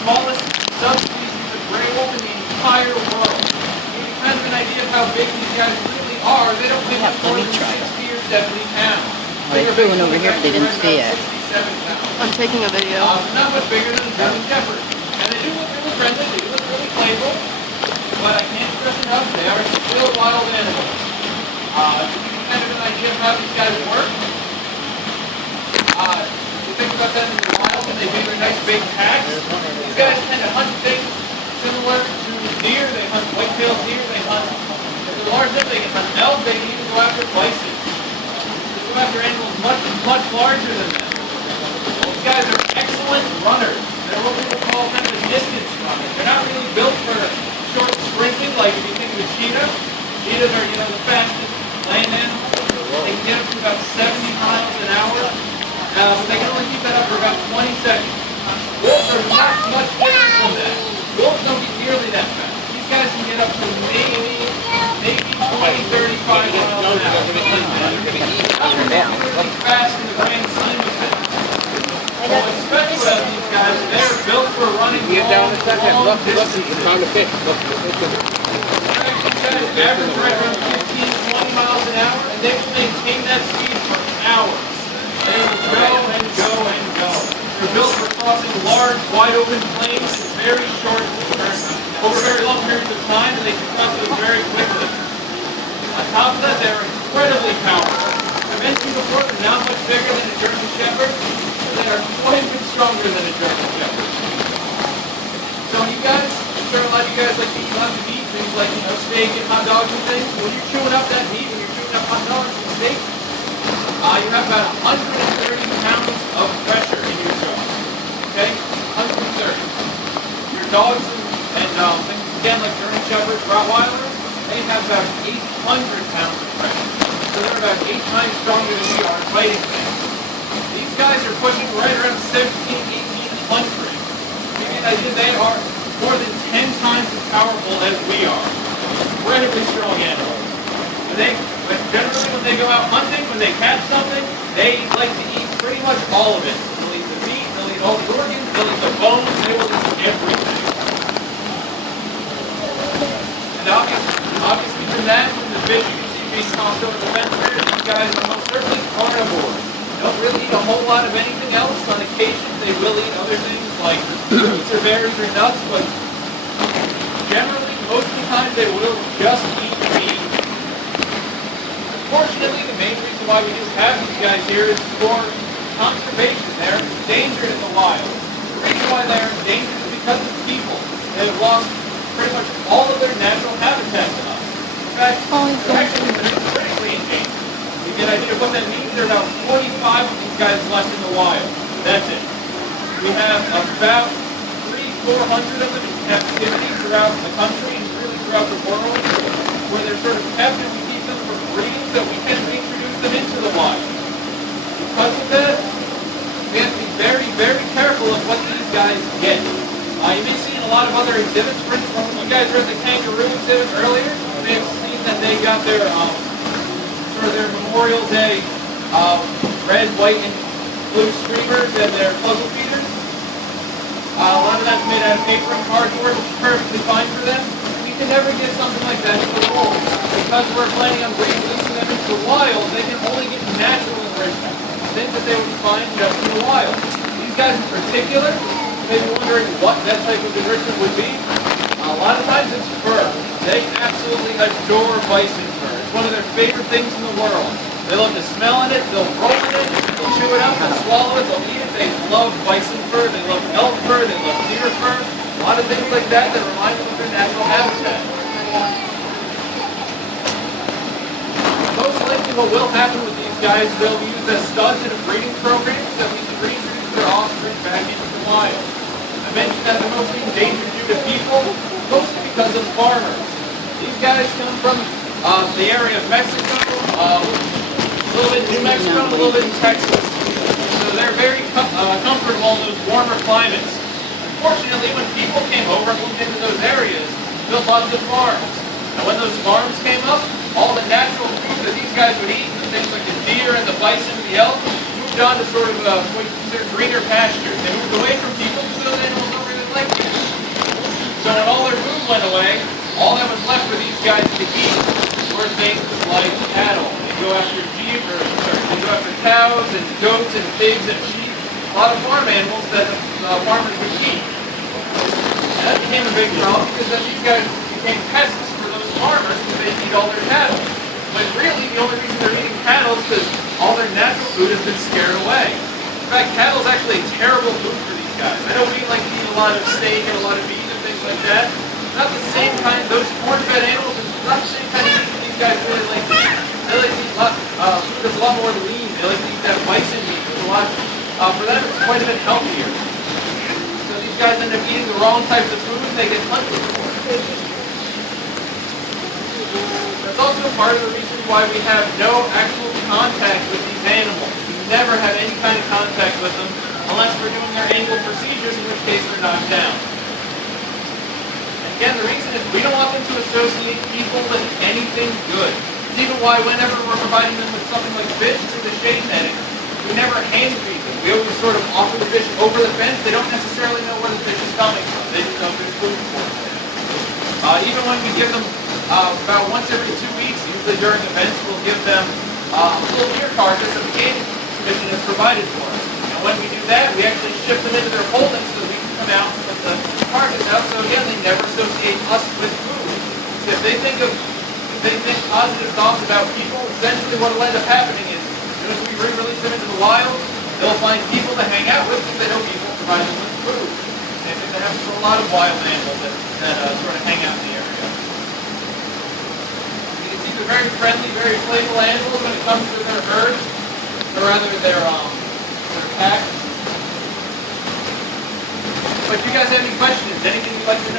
smallest subspecies of gray wolf in the entire world. To give you kind of an idea of how big these guys really are, they don't weigh much more than 60 or 70 pounds. I threw one over here, but they didn't see it. 67 pounds. I'm taking a video. Not much bigger than a German Shepherd. And they do look really friendly, they do look really playful, but I can't stress enough, they are still wild animals. To give you kind of an idea of how these guys work, you think about them in the wild and they do their nice big packs. These guys tend to hunt things similar to deer. They hunt white-tailed deer, they hunt, if they're large enough, they can hunt elk, they can even go after bison. They go after animals much, much larger than them. These guys are excellent runners. They're what people call kind of a distance runner. They're not really built for short sprinting like if you think of a cheetah. Cheetahs are, the fastest land animals. They can get up to about 70 miles an hour, but they can only keep that up for about 20 seconds. Wolves are not much different from that. Wolves don't get nearly that fast. These guys can get up to maybe 20, 35 miles an hour. They're really fast in the grand scheme of things. What's special about these guys, they're built for running Get down a second. Look, distances. it's time to pitch. Look. These guys average right around 15, 20 miles an hour, and they will maintain that speed for hours. They will go and go and go. They're built for crossing large, wide open plains in very short, over very long periods of time, and they can cross those very quickly. On top of that, they're incredibly powerful. I mentioned before, they're not much bigger than a German Shepherd. They are quite a bit stronger than a German Shepherd. So you guys, I'm sure a lot of you guys like to eat lots of meat, things like, steak and hot dogs and things. When you're chewing up that meat, when you're chewing up hot dogs and steak, you have about 130 pounds of pressure in your jaw. Okay? 130. Your dogs and things, again, like German Shepherds, Rottweilers, they have about 800 pounds of pressure. So they're about 8 times stronger than we are fighting things. These guys are pushing right around 17, 1800. Give you an idea, they are more than 10 times as powerful as we are. Incredibly strong animals. But generally when they go out hunting, when they catch something, they like to eat pretty much all of it. They'll eat the meat, they'll eat all the organs, they'll eat the bones, they will eat everything. And obviously from that, from the fish you can see being tossed over the fence here, these guys are most certainly carnivores. They don't really eat a whole lot of anything else. On occasion, they will eat other things like fruits or berries or nuts, but generally, most of the time, they will just eat meat. Unfortunately, the main reason why we just have these guys here is for conservation. They're endangered in the wild. The reason why they're endangered is because of people. They've lost pretty much all of their natural habitat to us. In fact, they're actually critically endangered. To get an idea of what that means, there are about 45 of these guys left in the wild. That's it. We have about 300-400 of them in captivity throughout the country and really throughout the world, where they're sort of kept and we keep them for breeding so we can reintroduce them into the wild. Because of that, we have to be very, very careful of what these guys get. You may see in a lot of other exhibits, for instance, you guys were at the kangaroo exhibit earlier, you may have seen that they got their Memorial Day red, white, and blue streamers and their puzzle feeders. A lot of that's made out of paper and cardboard, which is perfectly fine for them. We can never get something like that into the world. Because we're planning on releasing them into the wild, they can only get natural enrichment. Things that they would find just in the wild. These guys in particular, you may be wondering what that type of enrichment would be. A lot of times it's fur. They absolutely adore bison fur. It's one of their favorite things in the world. They love to smell in it, they'll roll in it, they'll chew it up, they'll swallow it, they'll eat it. They love bison fur, they love elk fur, they love deer fur. A lot of things like that that remind them of their natural habitat. Most likely what will happen with these guys, they'll be used as studs in a breeding program so that we can reintroduce their offspring back into the wild. I mentioned that they're mostly endangered due to people, mostly because of farmers. These guys come from the area of Mexico, a little bit in New Mexico, and a little bit in Texas. So they're very comfortable in those warmer climates. Unfortunately, when people came over and moved into those areas, built lots of farms. And when those farms came up, all the natural food that these guys would eat, the things like the deer and the bison and the elk, moved on to sort of what you consider greener pastures. They moved away from people because those animals don't really like away. All that was left for these guys to eat were things like cattle. They go after they go after cows and goats and pigs and sheep. A lot of farm animals that farmers would keep. And that became a big problem because then these guys became pests for those farmers because they eat all their cattle. But really, the only reason they're eating cattle is because all their natural food has been scared away. In fact, cattle is actually a terrible food for these guys. I know we like to eat a lot of steak and a lot of meat and things like that. It's not the same kind, those corn-fed animals, it's not the same kind of meat that these guys really like to eat. They like to eat food that's a lot more lean. They like to eat that bison meat. It's a lot, for them, it's quite a bit healthier. So these guys end up eating the wrong types of food and they get hunted for it. That's also part of the reason why we have no actual contact with these animals. We never have any kind of contact with them unless we're doing their annual procedures, in which case they're knocked down. And again, the reason is we don't want them to associate people with anything good. It's even why whenever we're providing them with something like fish through the shade netting, we never hand feed them. We always sort of offer the fish over the fence. They don't necessarily know where the fish is coming from. They just know there's food for them. Even when we give them about once every 2 weeks, usually during events, we'll give them a little deer carcass that the game commission has provided for us. And when we do that, we actually ship them into their holdings so we can come out and put the carcass out. So again, they never associate us with food. So if they think positive thoughts about people, essentially what will end up happening is, as soon as we re-release them into the wild, they'll find people to hang out with because they know people provide them with food. And that happens to a lot of wild animals that sort of hang out in the area. They're very friendly, very playful animals when it comes to their herd, or rather their pack. But if you guys have any questions, anything you'd like to know?